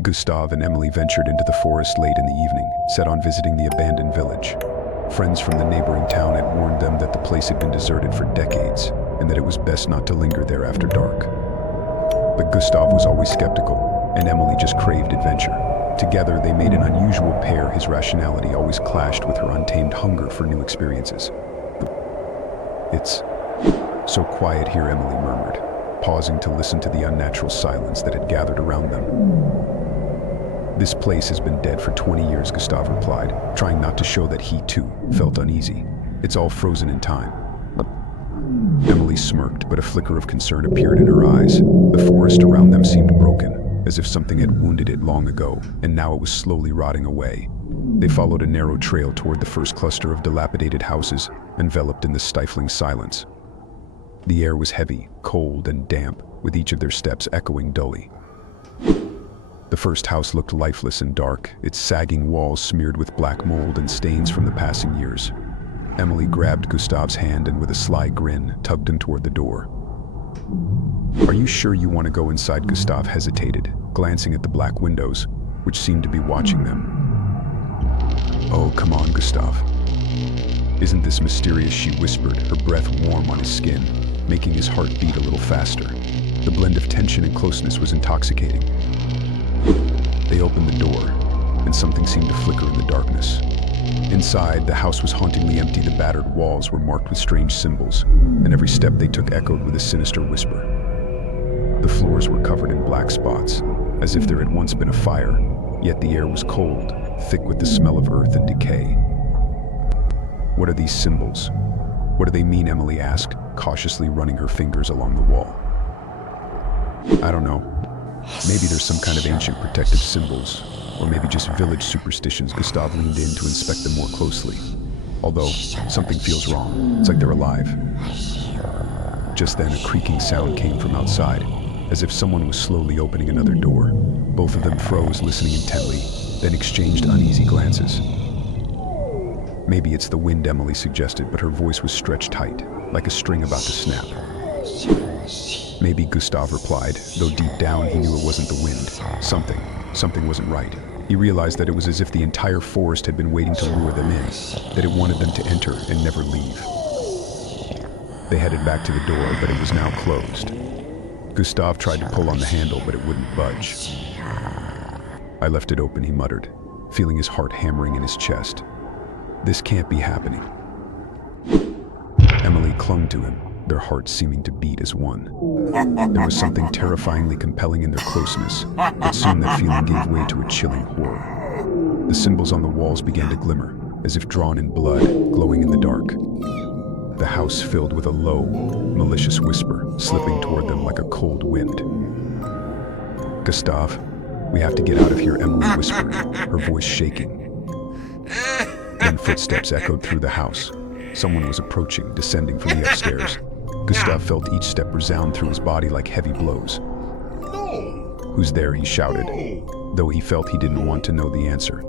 Gustav and Emily ventured into the forest late in the evening, set on visiting the abandoned village. Friends from the neighboring town had warned them that the place had been deserted for decades, and that it was best not to linger there after dark. But Gustav was always skeptical, and Emily just craved adventure. Together, they made an unusual pair. His rationality always clashed with her untamed hunger for new experiences. "It's so quiet here," Emily murmured, pausing to listen to the unnatural silence that had gathered around them. "This place has been dead for 20 years, Gustav replied, trying not to show that he, too, felt uneasy. "It's all frozen in time." Emily smirked, but a flicker of concern appeared in her eyes. The forest around them seemed broken, as if something had wounded it long ago, and now it was slowly rotting away. They followed a narrow trail toward the first cluster of dilapidated houses, enveloped in the stifling silence. The air was heavy, cold, and damp, with each of their steps echoing dully. The first house looked lifeless and dark, its sagging walls smeared with black mold and stains from the passing years. Emily grabbed Gustav's hand and with a sly grin, tugged him toward the door. "Are you sure you want to go inside?" Gustav hesitated, glancing at the black windows, which seemed to be watching them. "Oh, come on, Gustav. Isn't this mysterious?" she whispered, her breath warm on his skin, making his heart beat a little faster. The blend of tension and closeness was intoxicating. They opened the door, and something seemed to flicker in the darkness. Inside, the house was hauntingly empty. The battered walls were marked with strange symbols, and every step they took echoed with a sinister whisper. The floors were covered in black spots, as if there had once been a fire, yet the air was cold, thick with the smell of earth and decay. "What are these symbols? What do they mean?" Emily asked, cautiously running her fingers along the wall. "I don't know. Maybe there's some kind of ancient protective symbols, or maybe just village superstitions." Gustav leaned in to inspect them more closely. "Although, something feels wrong. It's like they're alive." Just then, a creaking sound came from outside, as if someone was slowly opening another door. Both of them froze, listening intently, then exchanged uneasy glances. "Maybe it's the wind," Emily suggested, but her voice was stretched tight, like a string about to snap. "Maybe," Gustav replied, though deep down he knew it wasn't the wind. Something wasn't right. He realized that it was as if the entire forest had been waiting to lure them in, that it wanted them to enter and never leave. They headed back to the door, but it was now closed. Gustav tried to pull on the handle, but it wouldn't budge. "I left it open," he muttered, feeling his heart hammering in his chest. "This can't be happening." Emily clung to him, their hearts seeming to beat as one. There was something terrifyingly compelling in their closeness, but soon that feeling gave way to a chilling horror. The symbols on the walls began to glimmer, as if drawn in blood, glowing in the dark. The house filled with a low, malicious whisper, slipping toward them like a cold wind. "Gustav, we have to get out of here," Emily whispered, her voice shaking. Then footsteps echoed through the house. Someone was approaching, descending from the upstairs. Gustav felt each step resound through his body like heavy blows. "Who's there?" he shouted, though he felt he didn't want to know the answer.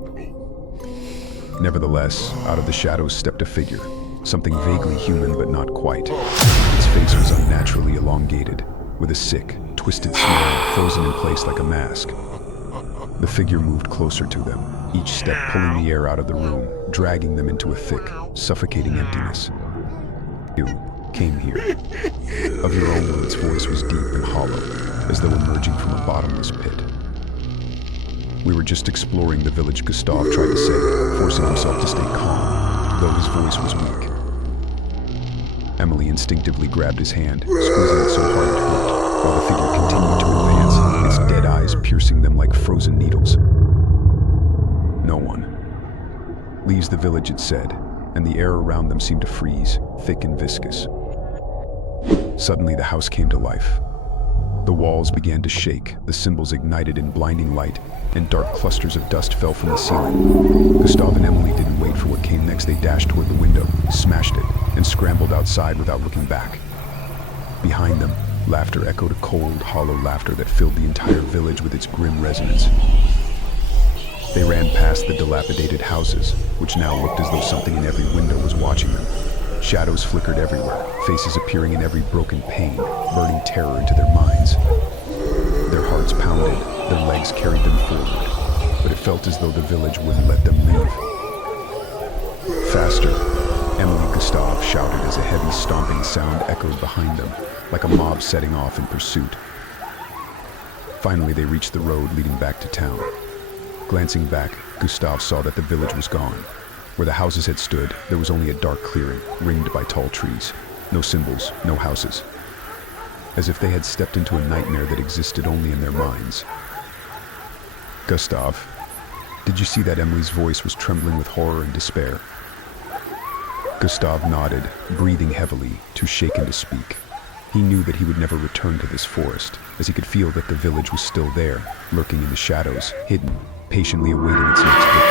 Nevertheless, out of the shadows stepped a figure, something vaguely human but not quite. Its face was unnaturally elongated, with a sick, twisted smile frozen in place like a mask. The figure moved closer to them, each step pulling the air out of the room, dragging them into a thick, suffocating emptiness. "You came here. Of your own will." Its voice was deep and hollow, as though emerging from a bottomless pit. "We were just exploring the village," Gustav tried to say, forcing himself to stay calm, though his voice was weak. Emily instinctively grabbed his hand, squeezing it so hard it hurt, while the figure continued to advance, its dead eyes piercing them like frozen needles. "No one leaves the village," it said, and the air around them seemed to freeze, thick and viscous. Suddenly the house came to life. The walls began to shake, the symbols ignited in blinding light, and dark clusters of dust fell from the ceiling. Gustav and Emily didn't wait for what came next. They dashed toward the window, smashed it, and scrambled outside without looking back. Behind them, laughter echoed, a cold, hollow laughter that filled the entire village with its grim resonance. They ran past the dilapidated houses, which now looked as though something in every window was watching them. Shadows flickered everywhere, faces appearing in every broken pane, burning terror into their minds. Their hearts pounded, Their legs carried them forward, but it felt as though the village wouldn't let them leave. Faster! Emily Gustav shouted as a heavy stomping sound echoed behind them, like a mob setting off in pursuit. Finally, they reached the road leading back to town. Glancing back, Gustav saw that the village was gone. Where the houses had stood, there was only a dark clearing, ringed by tall trees. No symbols, no houses. As if they had stepped into a nightmare that existed only in their minds. "Gustav, did you see that?" Emily's voice was trembling with horror and despair. Gustav nodded, breathing heavily, too shaken to speak. He knew that he would never return to this forest, as he could feel that the village was still there, lurking in the shadows, hidden, patiently awaiting its next victim.